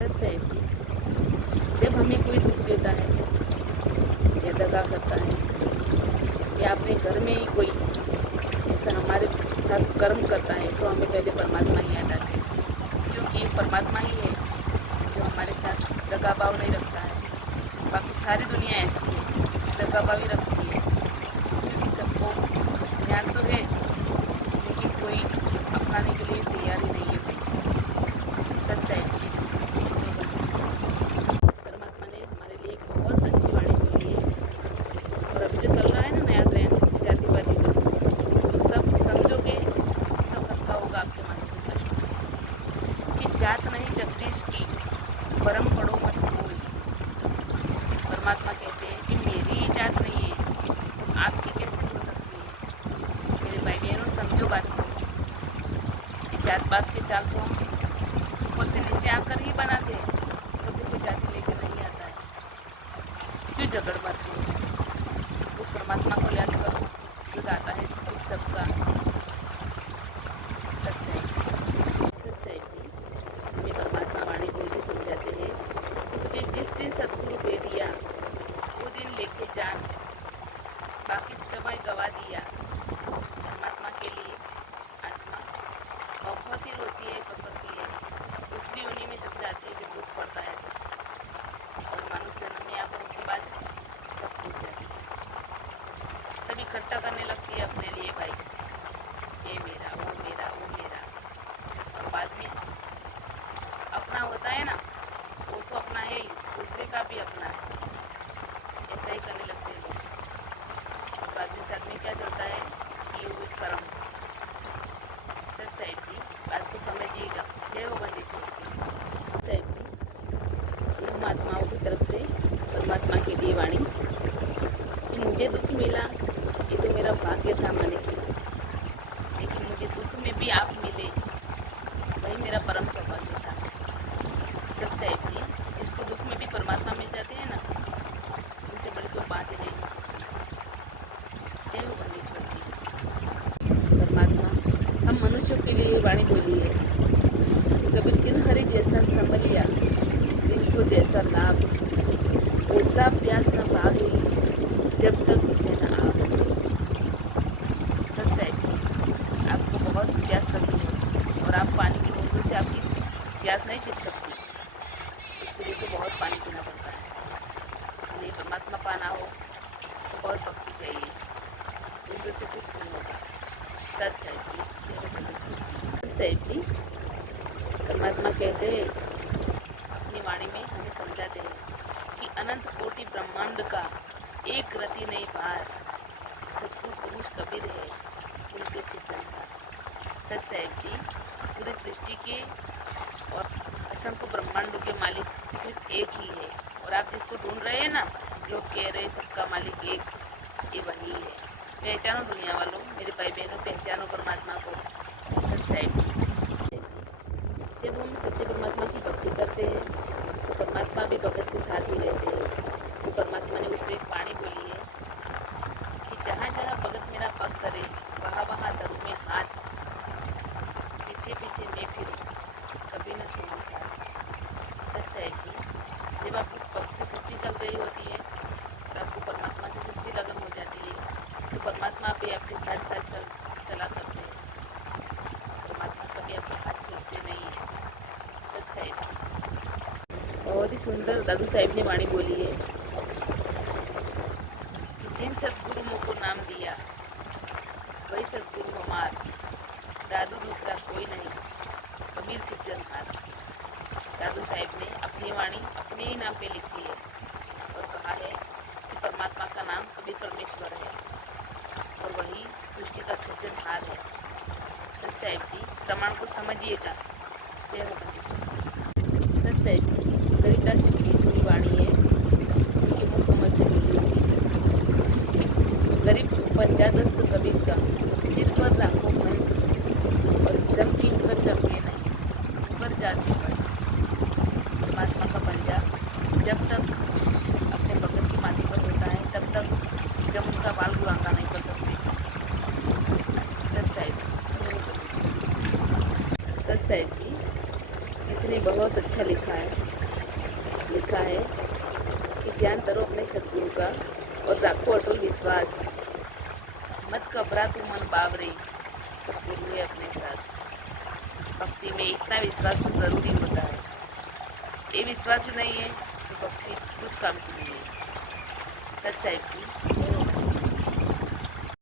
साहिब जी, जब हमें कोई दुख देता है या दगा करता है या अपने घर में ही कोई ऐसा हमारे साथ कर्म करता है तो हमें पहले परमात्मा ही याद आते हैं, क्योंकि परमात्मा ही है जो हमारे साथ दगा भाव नहीं रखता है। बाकी सारी दुनिया ऐसी है, दगा भाव ही रखती है, क्योंकि सबको ज्ञान तो है लेकिन कोई अपनाने के लिए तैयार ही नहीं है। सच है जी, परमात्मा ने हमारे लिए एक बहुत अच्छी वाणी बोली है। और अभी जो चल रहा है ना नया ट्रेंड जातिवादी का, तो सब समझोगे तो सब हल्का होगा आपके मानसिक कष्ट में कि जात नहीं जगदीश की, परम पढ़ो मत भूल। परमात्मा कहते हैं कि मेरी ही जात नहीं है तो आपकी कैसे हो सकती है। मेरे भाई बहनों, समझो बात को कि जात पात के चाल तो हम ऊपर से नीचे आकर ही बनाते हैं, मुझे कोई जाति लेके नहीं आता है। क्यों झगड़ बात है? उस परमात्मा को याद करो जो दाता है सब कुछ सबका। सच्चाई जी, सच्चाई जी, हमें परमात्मा वाणी बोल के समझाते हैं कि तुझे जिस दिन सतगुरु भेटिया वो दिन लेके जान, बाकी समय गवा दिया। परमात्मा के लिए आत्मा बहुत ही रोती है, कपड़ती है, दूसरी योनि में जब जाती है जब दुख पड़ता है और मानव जन्म में आकर के बाद सब भूल जाती है, सब इकट्ठा करने लगती है अपने लिए, भाई ये मेरा, वो मेरा, वो मेरा। और बाद में अपना होता है ना, वो तो अपना है ही, दूसरे का भी अपना है, ऐसा ही करने लगते हैं लोग। और बाद में साथ में क्या चलता है कि वो कर्म। सच साहिब जी, बात को समझिएगा। जय हो बंदी छोड़ साहिब जी, हम आत्माओं की तरफ से परमात्मा की दी वाणी कि मुझे दुख मिला ये तो मेरा भाग्य था मालिक, लेकिन मुझे दुख में भी आप मिले वही मेरा परम सौभाग्य था। सच साहिब जी, जिसको दुख में भी परमात्मा मिल जाते हैं ना, उनसे बड़ी कोई बात ही नहीं हो सकती। जय हो बंदी छोड़। परमात्मा हम मनुष्यों के लिए वाणी बोली है, कभी दिन हरि जैसा संभलिया, दिन को जैसा लाभ, ऐसा प्यास न भागे जब तक उसे न आग। सच साहिब जी, आपको बहुत प्यास लगी है और आप पानी की बूंदों से आपकी प्यास नहीं छिप सकती, उसके लिए तो बहुत पानी पीना पड़ता है। इसलिए परमात्मा पाना हो तो बहुत भक्ति चाहिए, बूंदों से कुछ नहीं होगा। सच साहिब जी, साहिब जी, परमात्मा कहते हैं अपनी वाणी में हमें समझाते हैं कि अनंत कोटि ब्रह्मांड का एक रति नहीं पार, सतगुरु पुरुष कबीर है उनके सृजन का। सच साहिब जी, पूरी सृष्टि के और असंख्य ब्रह्मांडों के मालिक सिर्फ एक ही है, और आप जिसको ढूंढ रहे हैं ना, लोग कह रहे हैं सबका मालिक एक, ये वही है। पहचानो दुनिया वालों, मेरे भाई बहनों, पहचानो परमात्मा को। सच साहिब जी, जब हम सच्चे परमात्मा की भक्ति करते हैं तो परमात्मा भी भगत के साथ ही रहते हैं। तो परमात्मा ने उसको एक वाणी बोली है कि जहाँ जहाँ भगत मेरा पग करे वहाँ वहाँ धरूं मैं हाथ, पीछे पीछे मैं फिरूं कभी न छोड़ूं साथ। सच है जी, जब आप उस पग की सच्ची चल रही होती है तो आपको परमात्मा से सच्ची लगन हो जाती है, तो परमात्मा भी आपके साथ साथ चला करते हैं। परमात्मा कभी आपके हाथ छोड़ते नहीं है। सच है जी, बहुत ही सुंदर दादू साहिब ने वाणी बोली है कि जिन सतगुरु मुझको नाम दिया वही सतगुरु हमार, दादू दूसरा कोई नहीं, कबीर सृजनहार। दादू साहिब ने अपनी वाणी अपने ही नाम पे लिखी है और कहा है कि परमात्मा का नाम कबीर परमेश्वर है और वही सृष्टि का सृजनहार है। सच साहिब जी, प्रमाण को समझिएगा। जय हो बंदी। सच साहिब जी, गरीबदास जी की लिखी हुई वाणी है, उनके मुख कमल से मिली हुई है। गरीब पंजादस्त कबीर का सिर पर लाखों हंस, और जम की कर चमके नहीं ऊपर जाती हंस। परमात्मा का पंजा जब तक अपने भगत की माटी पर होता है तब तक जम उनका बाल गुलांगा नहीं कर सकते। सच साहिब जी, सच साहिब जी, इसने बहुत अच्छा लिखा है। है कि ध्यान करो अपने सदगुरु का और रखो अटूट विश्वास। मत घबरा तू मन बावरे, सदगुरु है अपने साथ। भक्ति में इतना विश्वास तो जरूरी होता है। ये विश्वास ही नहीं है तो भक्ति कुछ काम की नहीं है। सच्चाई की